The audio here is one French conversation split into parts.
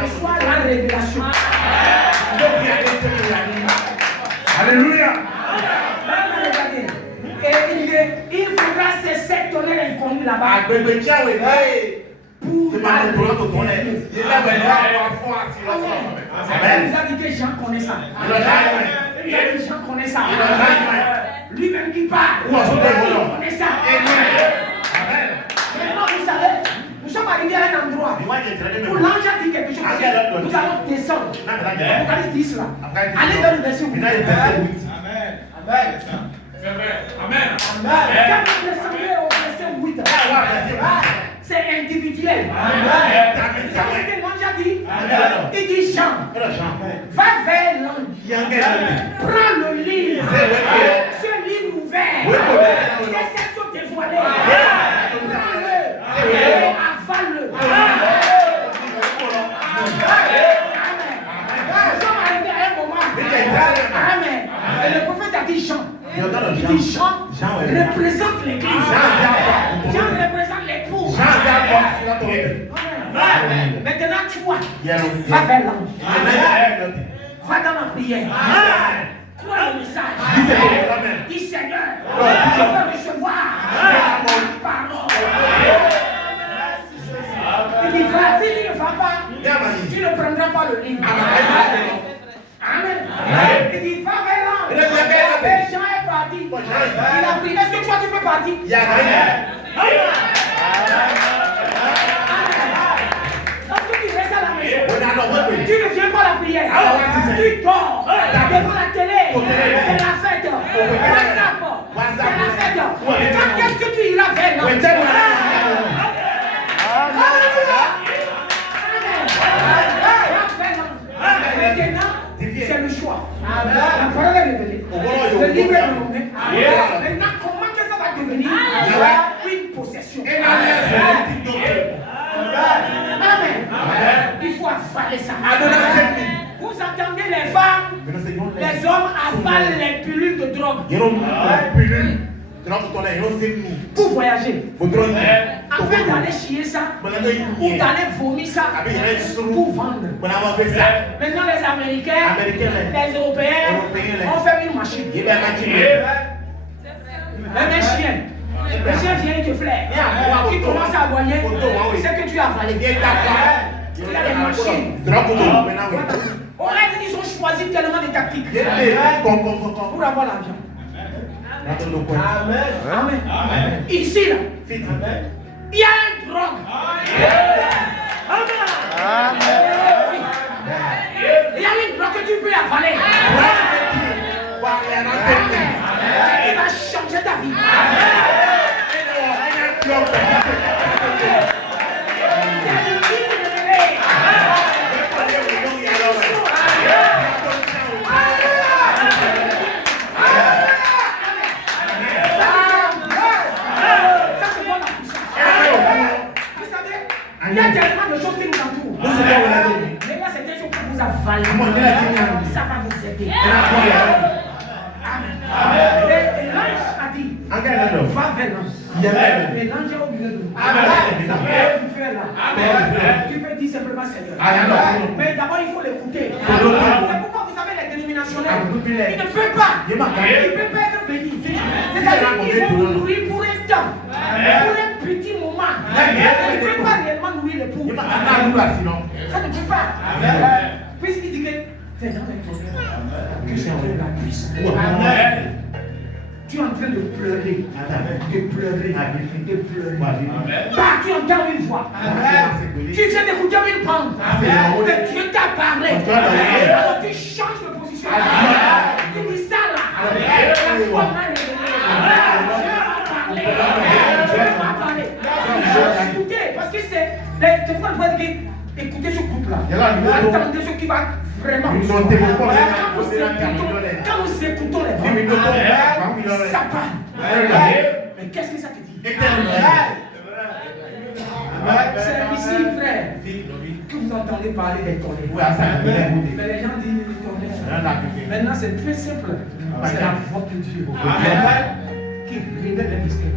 Reçois la révélation. Alléluia. Et il faudra ces 7 tonnerres inconnus là-bas. Pour la il nous a dit que Jean connaît ça. Il nous a dit Jean connaît ça. Lui-même qui parle. Il connaît ça. Maintenant, vous savez, nous sommes arrivés à un endroit où l'ange a dit quelque chose. Nous allons descendre. Apocalypse 10 là. Allez vers le verset 8. Amen. Amen. Quand vous descendez au verset 8, c'est individuel. Vous savez ce que l'ange a dit? Il dit Jean, va vers l'ange. Prends le livre. Ce livre ouvert. C'est cette chose dévoilée. Prends-le et avale-le. Amen. Nous sommes arrivés à un moment. Amen. Et le prophète a dit Jean. Il dit Jean représente l'église. Jean représente l'époux. Maintenant toi, va vers l'ange. Va dans la prière. Crois le message. Dis Seigneur, je veux recevoir la parole. Il dit va, si tu ne vas pas, tu ne prendras pas le livre. Amen. Il dit va vers l'ange. Et Jean est parti. Il a pris. Est-ce que toi tu peux partir? Lorsque tu restes à la maison, tu ne viens pas à la prière. Tu dors devant la télé. C'est la fête. WhatsApp. C'est la fête. Quand est-ce que tu iras vers l'ange? Alléluia. Maintenant, c'est le choix. La parole est révélée. Le livre est renommé. Maintenant, comment que ça va devenir une possession? Amen. Il faut avaler ça. Vous entendez les femmes, les hommes avalent les pilules de drogue. Pour voyager. Afin d'aller chier ça, ou d'aller vomir ça, pour vendre. Maintenant les Américains, les Européens ont fait une machine. Même un chien. Le chien vient, il te flaire. Il commence à aboyer. C'est que tu as avalé. Il y a des machines. On a dit qu'ils ont choisi tellement de tactiques pour avoir l'argent. Amen. Amen. Ici, là, il y a une drogue. Amen. Il y a une drogue que tu peux avaler. Il va changer ta vie. Il y a tellement de choses qui nous entourent. Mais là, c'est des choses que vous avalez. Ça va vous aider. Amen. Et l'ange a dit, va vers l'ange. Mais l'ange est au milieu de nous. Tu peux dire simplement Seigneur. Mais d'abord, il faut l'écouter. C'est pourquoi vous savez les dénominationnels. Il ne peut pas. Il ne peut pas être béni. C'est-à-dire qu'il faut vous nourrir pour un temps. Pour un petit moment. Il ne peut pas réellement nourrir le pauvre. Ça ne peut pas. Puisqu'il dit que c'est dans les problèmes que j'ai enlevé la puissance. Tu es en train de pleurer. De pleurer. Tu entends une voix. Tu viens d'écouter une bande. Et Dieu t'a parlé. Alors tu changes de position. Tu dis ça là. La foi m'a révélé. Dieu m'a parlé. Écoutez, parce que c'est pourquoi on doit dire écoutez ce groupe-là. Attendez ce qui va vraiment. Quand nous écoutons les paroles, ça parle. Mais qu'est-ce que ça te dit? C'est ici, frère, que vous entendez parler des tonnerres. Mais les gens disent tonnerres. Maintenant, c'est très simple. C'est la voix de Dieu qui révèle les mystères.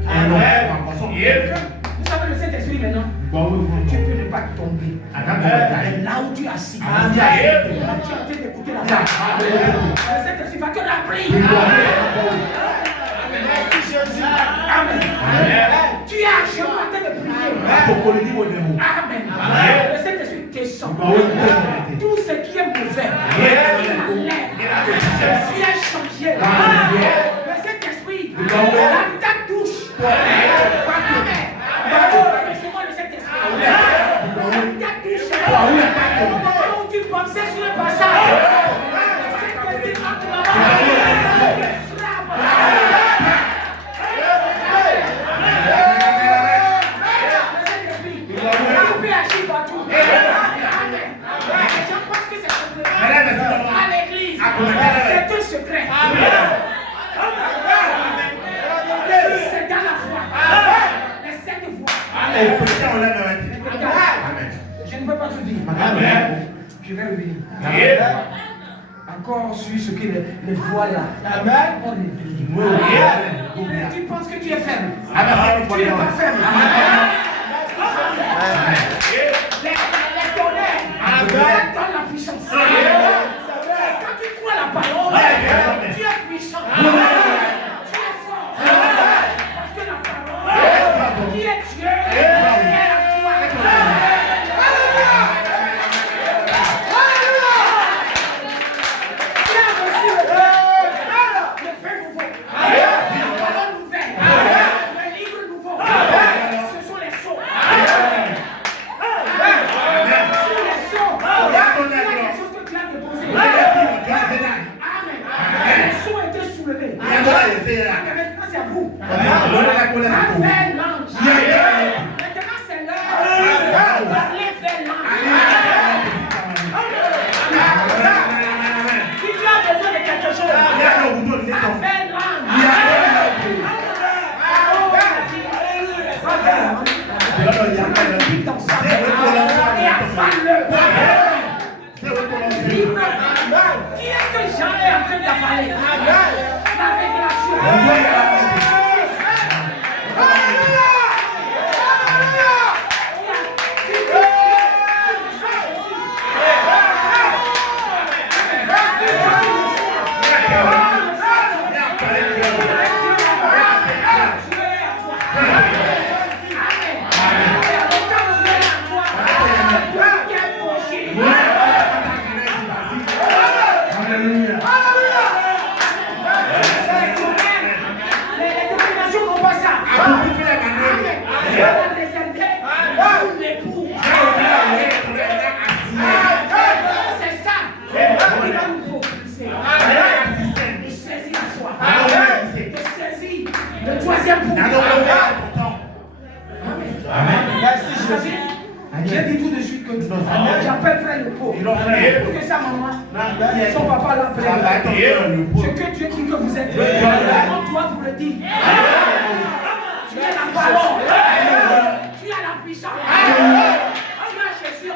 Vous savez, le Saint-Esprit maintenant, tu peux ne pas pas tomber. Mais là où tu es assis, tu es en train d'écouter la parole. Le Saint-Esprit va te remplir. Merci Jésus. Amen. Tu es à genoux en train de prier. Amen. Le Saint-Esprit descend. Tout ce qui est mauvais, il enlève. Si est changé, le Saint-Esprit, dans ta douche, c'est-moi le Saint-Esprit. Dans ta douche, au moment où tu pensais sur le passage, le Saint-Esprit entre là-bas, frappe. À l'église, c'est un secret. C'est dans la foi. Les 7 fois. Je ne peux pas tout dire. Je vais revenir. Encore sur ce que les voix là. Tu penses que tu es faible. Tu n'es pas faible. Les tonnerres, ça donne la puissance. Quand tu crois la parole, tu es puissant. Tu es fort. Parce que la parole, qui est Dieu, est à toi. Tu as reçu le feu nouveau. La parole nouvelle. Le livre nouveau. Ce sont les sceaux. Les sceaux étaient soulevés. Maintenant c'est à vous. Maintenant c'est l'heure d'aller vers l'ange. Si tu as besoin de quelque chose, va vers l'ange. Et avale-le. Qui est-ce que Jean est en train d'avaler? La révélation. J'ai dit tout de suite que j'appelle frère le pauvre. Parce que sa maman, son papa l'appelle. Ce que Dieu dit que vous êtes, on doit vous le dire. Tu as la parole. Tu as la puissance. Tu as Jésus.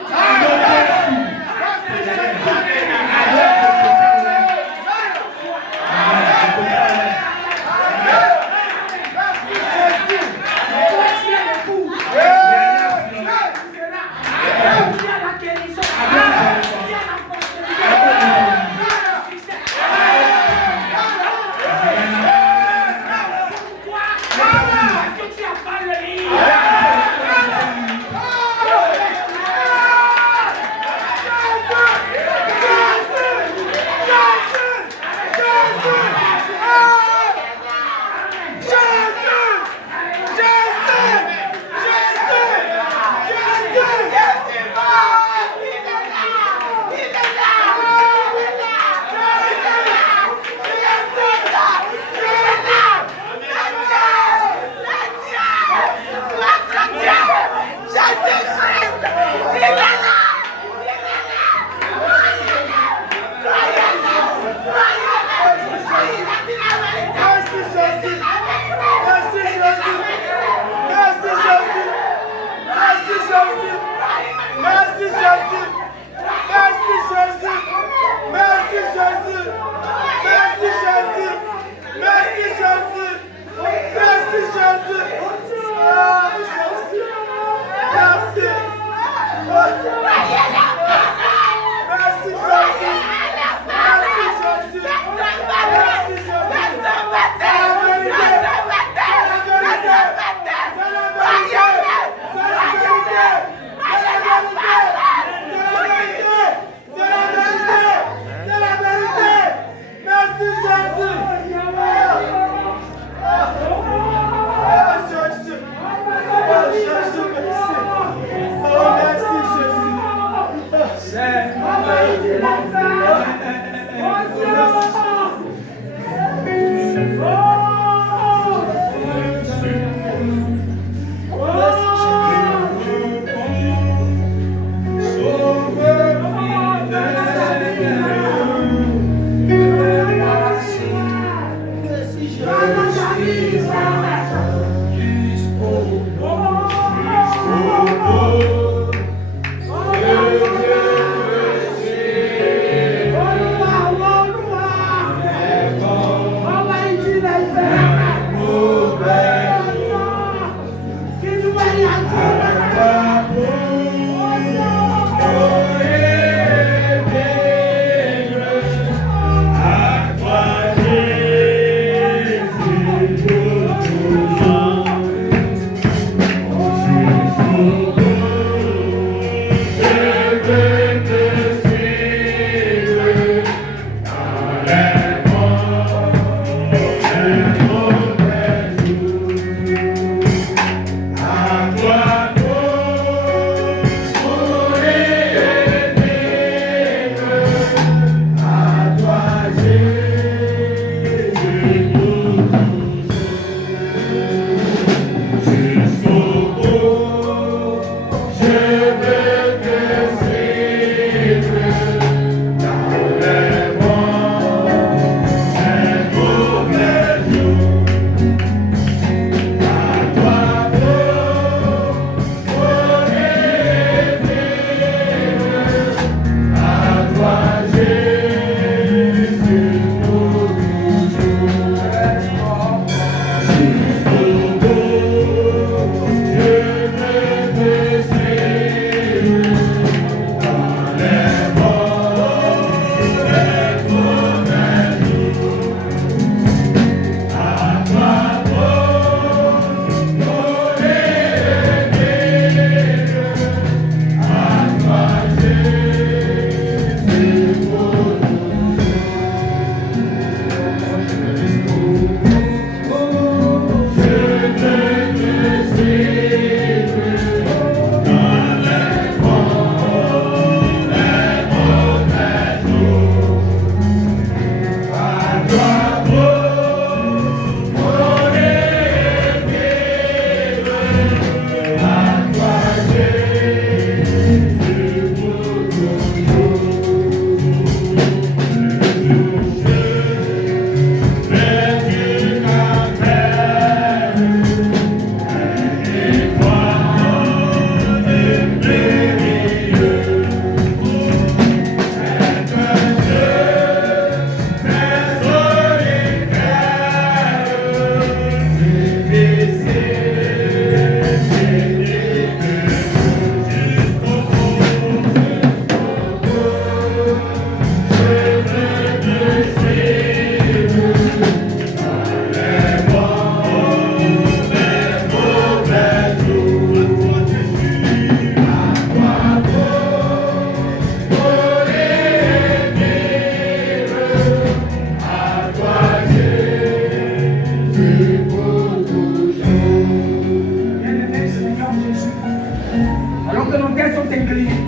t'incliner.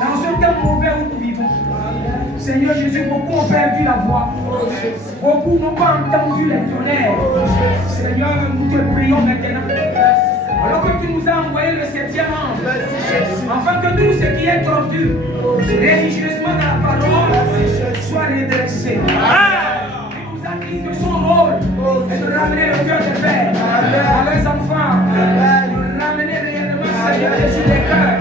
Dans ce temps mauvais où nous vivons, Seigneur Jésus, beaucoup ont perdu la voix. Beaucoup n'ont pas entendu les tonnerres. Seigneur, nous te prions maintenant. Alors que tu nous as envoyé le 7e ange, afin que tout ce qui est tordu religieusement dans la parole soit redressé. Il nous a dit que son rôle est de ramener le cœur des pères à leurs enfants, de ramener réellement, Seigneur Jésus, les cœurs.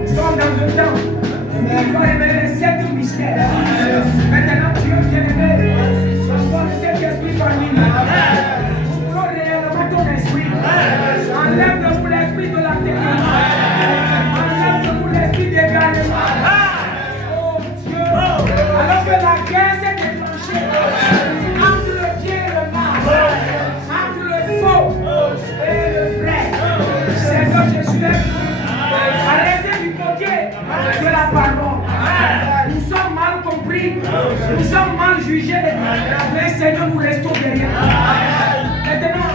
Nous sommes dans un temps où il va révéler les 7 mystères. Maintenant, Dieu bien-aimé, envoie le Saint-Esprit parmi nous. Nous voulons réellement ton esprit. Enlève de nous l'esprit de la terre. Enlève de nous l'esprit d'égarement. Oh Dieu, alors que la guerre s'est déclenchée entre le bien et le mal, entre le faux et le vrai, Seigneur Jésus, arrêtez du côté de la parole. Nous sommes mal compris, nous sommes mal jugés, mais Seigneur, nous restons derrière. Maintenant,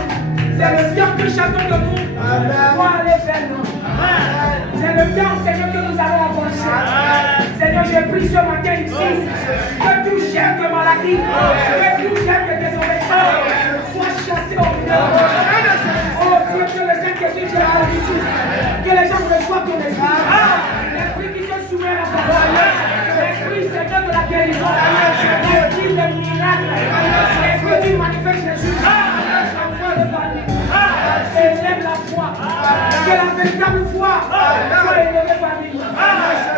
c'est le temps que chacun de nous doit aller vers nous. C'est le temps, Seigneur, que nous allons avancer. Seigneur, j'ai pris ce matin ici que tout chef de maladie, que tout chef de désobéissance soit chassé au milieu. Oh Dieu, que le Saint-Esprit vienne à ici, que les gens reçoivent ton esprit. L'esprit qui se soumet à la parole, l'esprit, Seigneur, de la guérison, l'esprit de miracle, l'esprit qui manifeste Jésus. Élève la foi, que la véritable foi soit élevée parmi nous,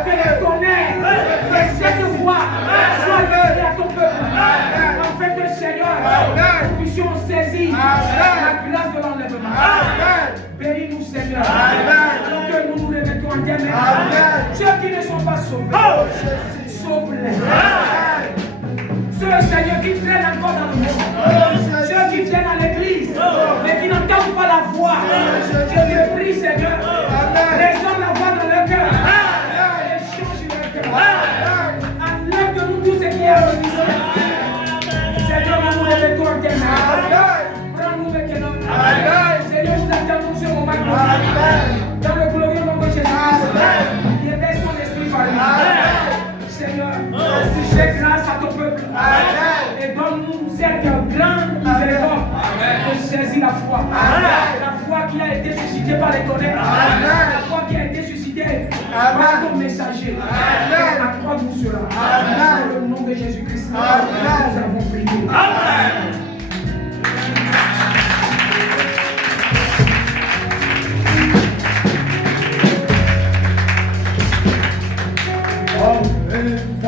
que les tonnerres, les 7 voix soient élevées à ton peuple, afin que Seigneur, nous puissions saisir la grâce de l'enlèvement. Bénis-nous Seigneur, alors que nous nous remettons en tes mains. Ceux qui ne sont pas sauvés, sauve-les. Ceux, Seigneur, qui traînent encore dans le monde, ceux qui viennent à l'église, mais qui n'entendent pas la voix, je te prie, Seigneur, résonne la voix dans leur cœur, et change leur cœur. Enlève de nous tout ce qui est organisé. Seigneur, nous nous remettons en tes mains. Prends-nous maintenant. Seigneur, nous attendons ce moment. Dans le glorieux nom de Jésus-Christ, déverse ton esprit par nous. Seigneur, fais grâce à ton peuple. Et donne-nous cette grande miséricorde de saisir la foi. La foi qui a été suscitée par les tonnerres. La foi qui a été suscitée par ton messager. Accorde-nous cela. Dans le nom de Jésus-Christ, nous avons prié. Amen. Amen.